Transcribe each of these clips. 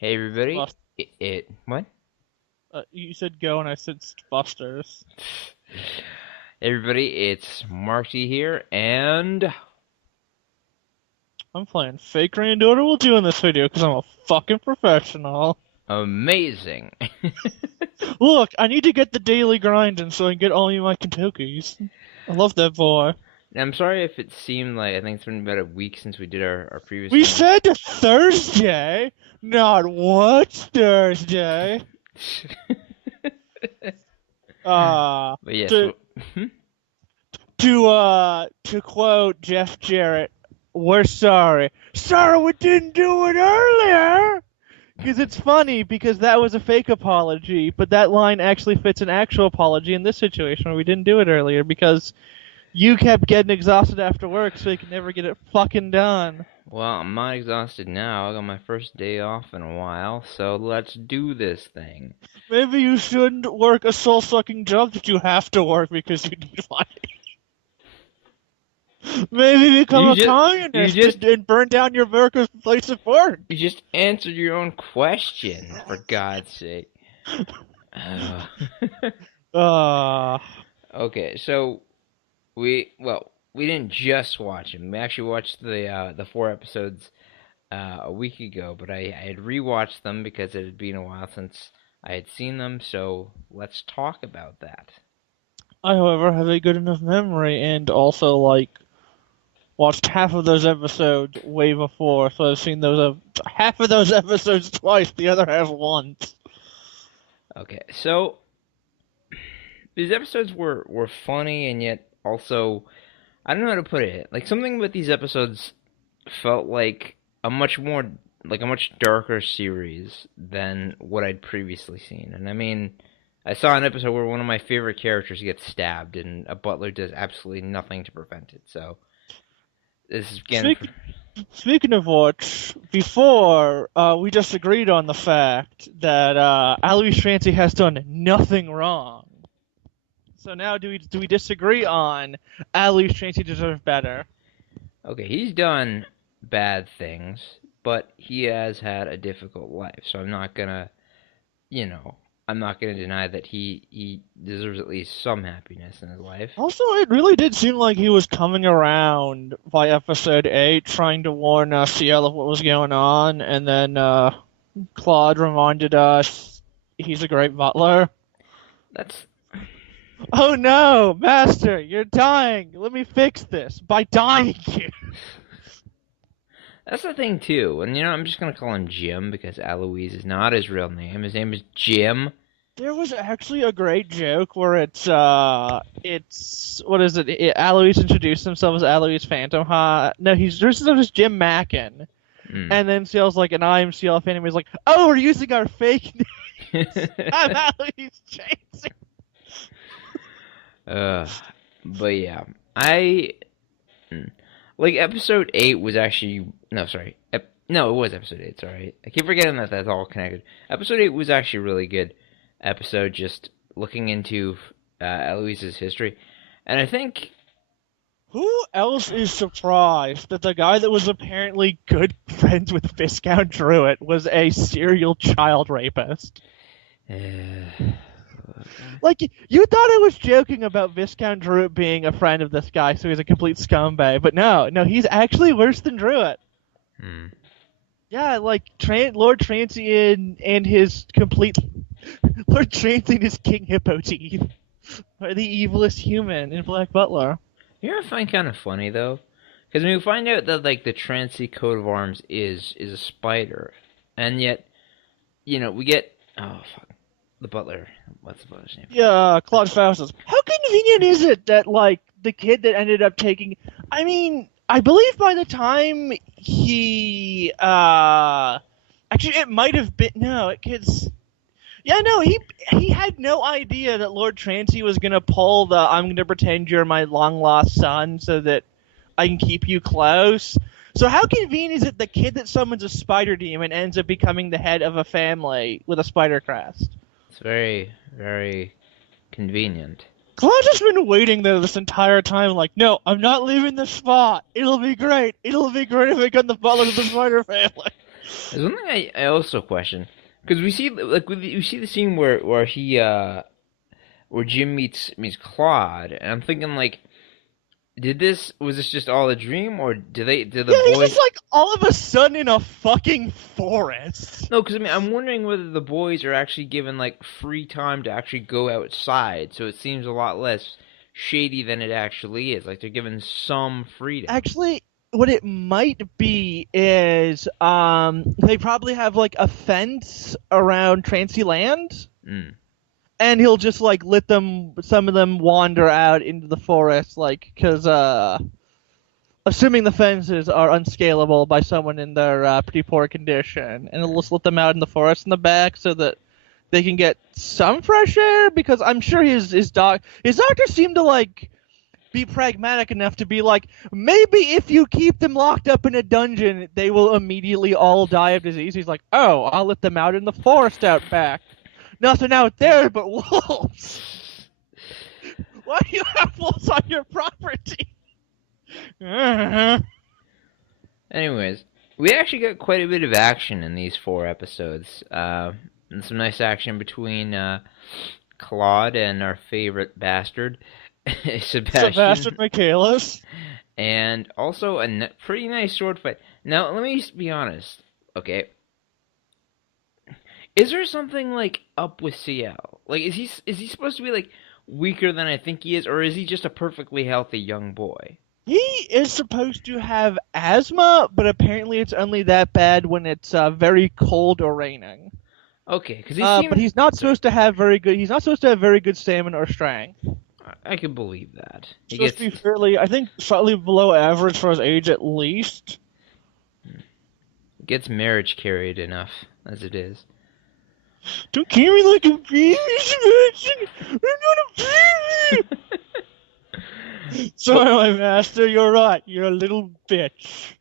Hey everybody, Bust. what? You said go, and I said Busters. Hey everybody, it's Marty here, and I'm playing fake granddaughter will do in this video because I'm a fucking professional. amazing. Look, I need to get the daily grinding so I can get all of my Kentuckys. I love that boy. I'm sorry if it seemed like I think it's been about a week since we did our previous We one. said Thursday, not what Thursday. Uh, But yes, to to quote Jeff Jarrett, we're sorry. Sorry we didn't do it earlier. Because it's funny because that was a fake apology, but that line actually fits an actual apology in this situation where we didn't do it earlier because you kept getting exhausted after work, so you could never get it fucking done. well, I'm not exhausted now. I got my first day off in a while, so let's do this thing. Maybe you shouldn't work a soul-sucking job that you have to work because you need money. Maybe become You a just, you communist just, and burn down your workers' place of work. you just answered your own question, for God's sake. Uh, Uh, okay, so we didn't just watch them. We actually watched the four episodes a week ago, but I had rewatched them because it had been a while since I had seen them. So let's talk about that. I, however, have a good enough memory and also, like, watched half of those episodes way before, so I've seen those half of those episodes twice, the other half once. Okay, so these episodes were funny and yet also I don't know how to put it. Like something about these episodes felt like a much darker series than what I'd previously seen. And I mean, I saw an episode where one of my favorite characters gets stabbed, and a butler does absolutely nothing to prevent it. So this is again, Speak, Speaking of which, before we just agreed on the fact that Alois Trancy has done nothing wrong. So now do we disagree on Alois Trancy deserves better? okay. He's done bad things, but he has had a difficult life. So you know, I'm not gonna deny that he deserves at least some happiness in his life. Also, it really did seem like he was coming around by episode 8, trying to warn Ciel of what was going on, and then Claude reminded us he's a great butler. That's Oh no, Master, you're dying. Let me fix this by dying you. That's the thing too, and I'm just gonna call him Jim because Alois is not his real name. His name is Jim. There was actually a great joke where it's what is it? Alois introduced himself as Alois Phantom. No, he's introduced himself as Jim Mackin. Mm. And then Ciel's like, and I'm Ciel Phantom. He's like, oh, we're using our fake names. I'm Alois Chasing. uh, but yeah, I like episode 8 was actually no, sorry, no, it was episode 8. Sorry, I keep forgetting that that's all connected. Episode 8 was actually a really good episode, just looking into Eloise's history, and I think Who else is surprised that the guy that was apparently good friends with Viscount Druitt was a serial child rapist? Like, you thought I was joking about Viscount Druitt being a friend of this guy, so he's a complete scumbag. But no, he's actually worse than Druitt. hmm. Yeah, like, Lord Transian and his complete... Lord Transian and his King Hippo teeth are the evilest human in Black Butler. You know what I find kind of funny though, because when you find out that like the Trancy coat of arms is a spider, and yet we get oh fuck the butler. What's the butler's name? Yeah, Claude Faustus. How convenient is it that, like, the kid that ended up taking... I mean, I believe by the time he, actually, it might have been... No, it's... Yeah, no, he had no idea that Lord Trancy was gonna pull the I'm gonna pretend you're my long-lost son so that I can keep you close. So how convenient is it the kid that summons a spider demon ends up becoming the head of a family with a spider crest? It's very very convenient. Claude's just been waiting there this entire time, like, no, I'm not leaving this spot. It'll be great. It'll be great if I get the butler of the spider family. There's one thing I also question because we see the scene where he where Jim meets Claude, and I'm thinking like, was this just all a dream, or did the Yeah, he's just boys? like all of a sudden in a fucking forest. No, because I mean I'm wondering whether the boys are actually given like free time to actually go outside, so it seems a lot less shady than it actually is. Like they're given some freedom. Actually, what it might be is they probably have like a fence around Trancy Land, Mm. and he'll just like let some of them wander out into the forest, like because assuming the fences are unscalable by someone in their pretty poor condition, and he'll just let them out in the forest in the back so that they can get some fresh air. Because I'm sure his doctor seemed to like be pragmatic enough to be like, maybe if you keep them locked up in a dungeon, they will immediately all die of disease. He's like, oh, I'll let them out in the forest out back. Nothing out there but wolves. Why do you have wolves on your property? Anyways, we actually got quite a bit of action in these 4 episodes. And some nice action between Claude and our favorite bastard, Sebastian Sebastian, Michaelis. and also a pretty nice sword fight. Now, let me be honest, okay? Is there something like up with CL? Like, is he supposed to be like weaker than I think he is, or is he just a perfectly healthy young boy? He is supposed to have asthma, but apparently it's only that bad when it's very cold or raining. Okay, because he But seemed. he's not Sorry, supposed to have very good. He's not supposed to have very good stamina or strength. I could believe that. He's He supposed gets to be fairly, I think, slightly below average for his age at least. gets marriage carried enough as it is. Don't carry me like a baby, Sebastian. I'm not a baby. Sorry, my master. You're right. You're a little bitch.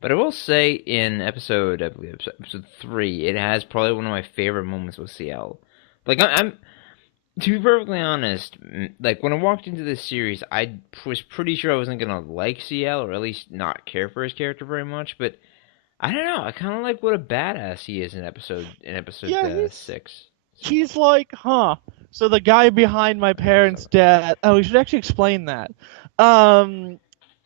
But I will say, in I believe episode 3, it has probably one of my favorite moments with CL. Like I'm to be perfectly honest, like when I walked into this series, I was pretty sure I wasn't gonna like CL or at least not care for his character very much. But I don't know. I kind of like what a badass he is in episode Yeah, 6. he's like, huh. So the guy behind my parents' death. Oh, we should actually explain that.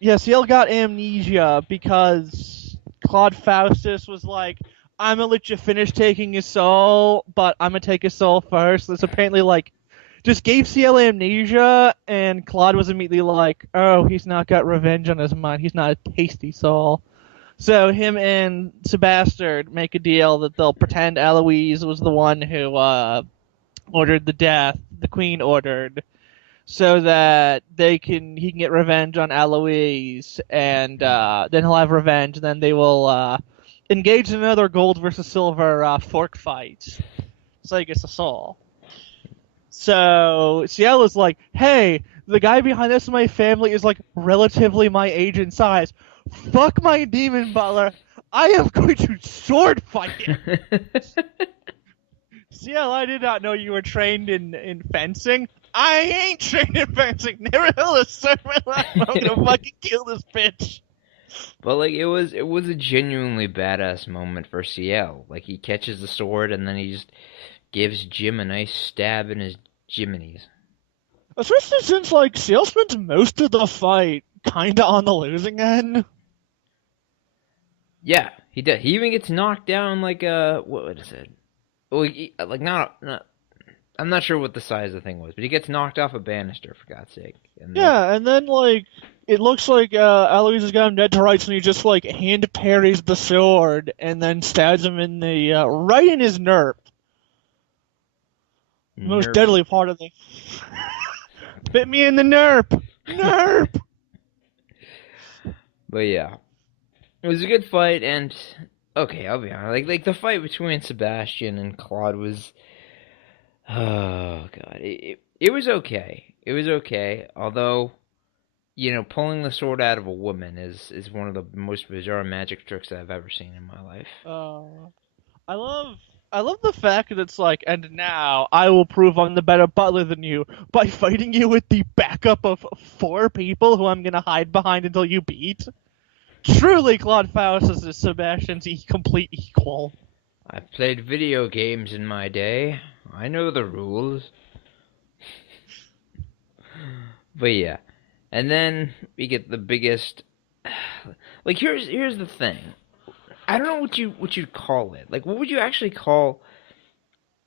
Yeah, Ciel got amnesia because Claude Faustus was like, I'm gonna let you finish taking his soul, but I'm gonna take his soul first. This apparently like just gave Ciel amnesia, and Claude was immediately like, oh, he's not got revenge on his mind. He's not a tasty soul. So him and Sebastard make a deal that they'll pretend Alois was the one who ordered the death the queen ordered, so that he can get revenge on Alois, and then he'll have revenge. And then they will engage in another gold versus silver fork fight. So he gets a soul. So Ciel is like, hey, the guy behind this in my family is like relatively my age and size. Fuck my demon butler. I am going to sword fight him. Ciel, I did not know you were trained in fencing. I ain't trained in fencing. Never held a sword in my life. I'm gonna fucking kill this bitch. But like it was a genuinely badass moment for CL. Like he catches the sword and then he just gives Jim a nice stab in his jiminies. Especially since like Ciel spends most of the fight kinda on the losing end. Yeah, he does. He even gets knocked down like what is it? Well, like not. I'm not sure what the size of the thing was, but he gets knocked off a banister for God's sake. And then, Yeah, and then like it looks like Alois has got him dead to rights, and he just like hand parries the sword and then stabs him in the right in his nerve, the most nerve. deadly part of the. Bit me in the nerve, nerve. But yeah, it was a good fight, and okay, I'll be honest. Like the fight between Sebastian and Claude was. Oh god, it was okay. It was okay. Although, pulling the sword out of a woman is one of the most bizarre magic tricks that I've ever seen in my life. I love the fact that it's like, and now I will prove I'm the better butler than you by fighting you with the backup of 4 people who I'm gonna hide behind until you beat. Truly, Claude Faust is Sebastian's complete equal. I've played video games in my day. I know the rules. But yeah. And then we get the biggest like here's the thing. I don't know what you'd call it. Like what would you actually call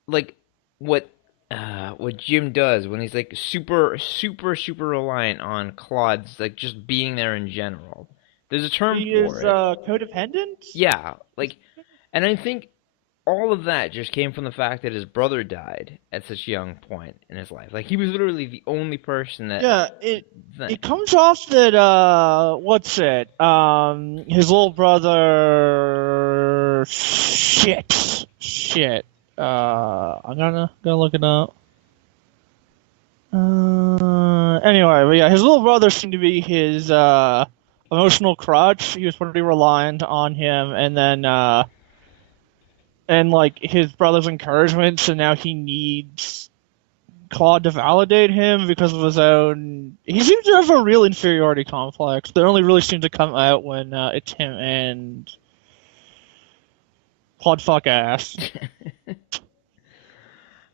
like what what Jim does when he's like super reliant on Claude's like just being there in general. There's a term He is for it. codependent? Yeah, like and I think all of that just came from the fact that his brother died at such a young point in his life. Like he was literally the only person that Yeah, it comes off that what's it? His little brother shit. I'm gonna look it up. Anyway, but yeah, his little brother seemed to be his emotional crutch. He was pretty reliant on him, and then and like his brother's encouragement, so now he needs Claude to validate him because of his own. He seems to have a real inferiority complex that only really seems to come out when it's him and Claude fuck ass.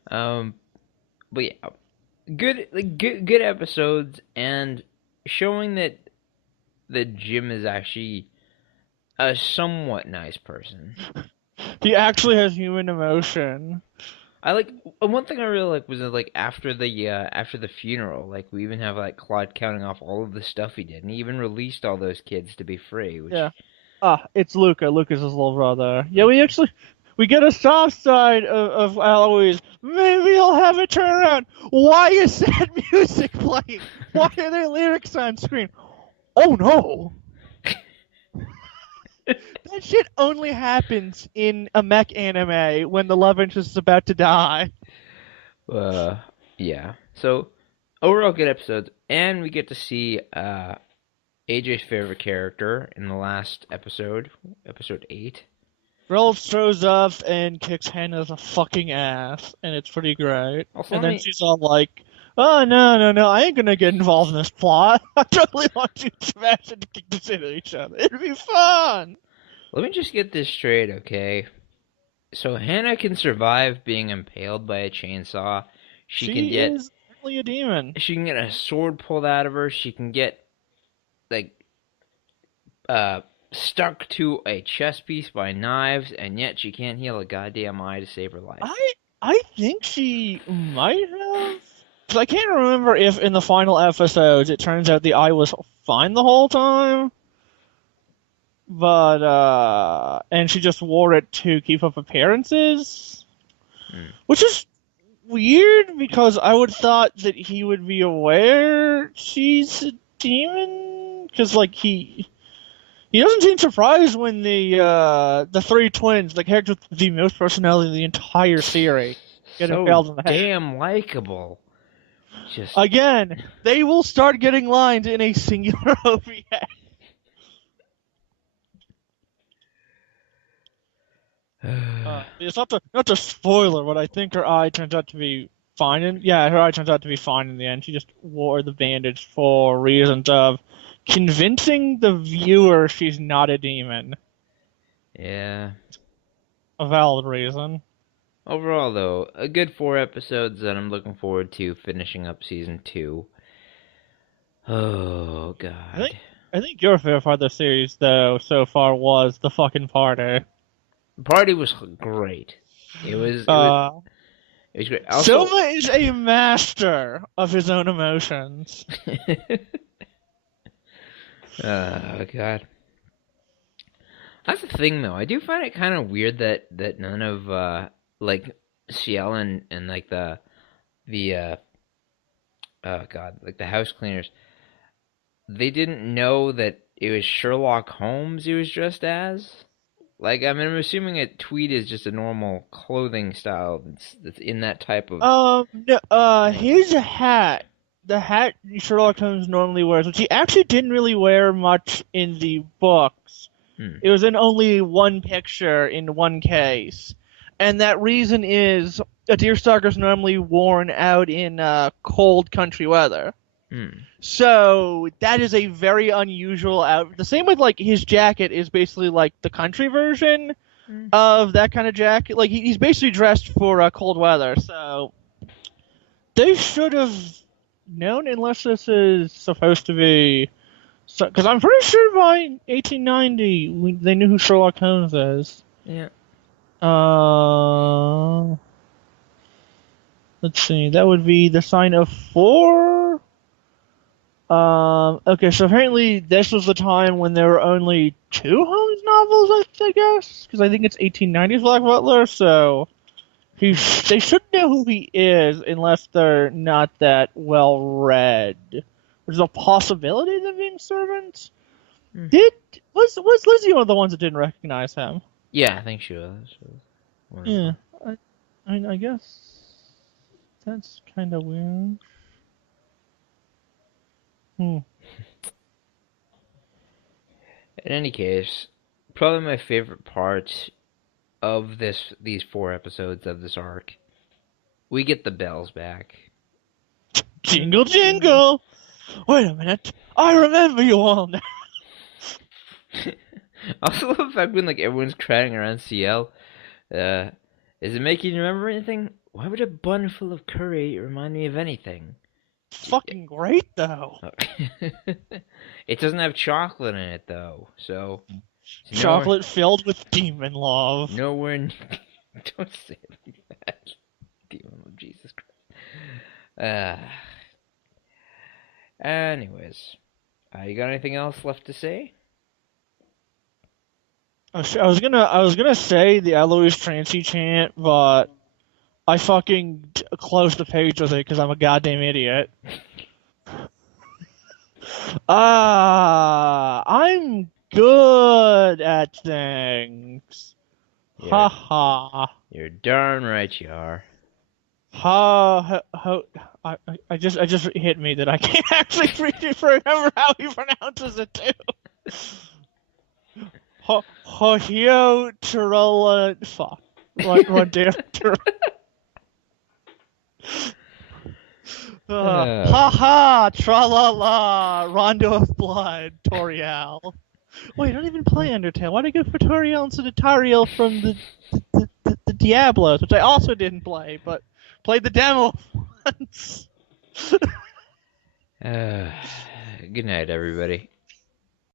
But yeah, good episodes and showing that Jim is actually a somewhat nice person. He actually has human emotion. I like one thing I really like was that, like after the funeral, like we even have like Claude counting off all of the stuff he did, and he even released all those kids to be free. Which Yeah. It's Luca. Luca's his little brother. Yeah, we get a soft side of Alois. Maybe he'll have a turnaround. Why is sad music playing? Why are there lyrics on screen? Oh no! That shit only happens in a mech anime when the love interest is about to die. yeah. So overall, good episodes, and we get to see AJ's favorite character in the last episode, episode 8. Grell shows up and kicks Hannah's fucking ass, and it's pretty great. Also, and then she's all like, "Oh no, I ain't gonna get involved in this plot. I totally want you to smash and kick the shit at each other. It'd be fun." Let me just get this straight, okay? So Hannah can survive being impaled by a chainsaw. She is really a demon. She can get a sword pulled out of her. She can get like stuck to a chess piece by knives, and yet she can't heal a goddamn eye to save her life. I think she might have. Because I can't remember if in the final episodes it turns out the eye was fine the whole time. But, and she just wore it to keep up appearances. Which is weird, because I would thought that he would be aware she's a demon. Because, like, he doesn't seem surprised when the three twins, the characters with the most personality in the entire series, get impaled in the head. Damn likable. Just again, they will start getting lines in a singular OVA. It's not a spoiler, but I think her eye turns out to be fine. Her eye turns out to be fine in the end. She just wore the bandage for reasons of convincing the viewer she's not a demon. Yeah. A valid reason. Overall, though, a good 4 episodes that I'm looking forward to finishing up season 2. Oh, God. I think your favorite part of the series, though, so far was the fucking party. The party was great. It was great. Also, Soma is a master of his own emotions. Oh, God. That's the thing, though. I do find it kind of weird that none of, like, Ciel and like, the house cleaners, they didn't know that it was Sherlock Holmes he was dressed as. Like, I mean, I'm assuming a tweed is just a normal clothing style that's in that type of... No, his hat, the hat Sherlock Holmes normally wears, which he actually didn't really wear much in the books. It was in only one picture in one case. And that reason is a deerstalker's normally worn out in cold country weather. Hmm. So that is a very unusual out. The same with like his jacket is basically like the country version Hmm. of that kind of jacket. Like he's basically dressed for cold weather. So they should have known, unless this is supposed to be. Because I'm pretty sure by 1890 they knew who Sherlock Holmes is. Yeah. Uh, let's see. That would be the sign of four. Okay, so apparently this was the time when there were only two Holmes novels, I guess, because I think it's 1890s Black Butler. So they should know who he is, unless they're not that well read. There's a possibility of them being servants. Hmm. Did was Lizzie one of the ones that didn't recognize him? Yeah, I think she was. She was one of Yeah, them. I mean, I guess that's kind of weird. Hmm. In any case, probably my favorite part of these 4 episodes of this arc, we get the bells back. Jingle, jingle. Wait a minute. I remember you all now. I also love the fact when like everyone's crowding around CL. Uh, is it making you remember anything? Why would a bun full of curry remind me of anything? Fucking great though. Oh. It doesn't have chocolate in it though, so nowhere, Chocolate filled with demon love. nowhere. Don't say it like that. Demon of Jesus Christ. Anyways, you got anything else left to say? I was gonna say the Alois Trancy chant, but I fucking closed the page with it because I'm a goddamn idiot. I'm good at things. You're Ha ha. you're darn right you are. Ha ha. I just hit me that I can't actually remember how he pronounces it too. Hohio Tirola. Fuck. What damn. Uh, Ha ha! Tra la la! Rondo of Blood, Toriel. Wait, I don't even play Undertale. Why'd I go for Toriel instead of Tariel from the Diablos, which I also didn't play, but played the demo once? uh, good night, everybody.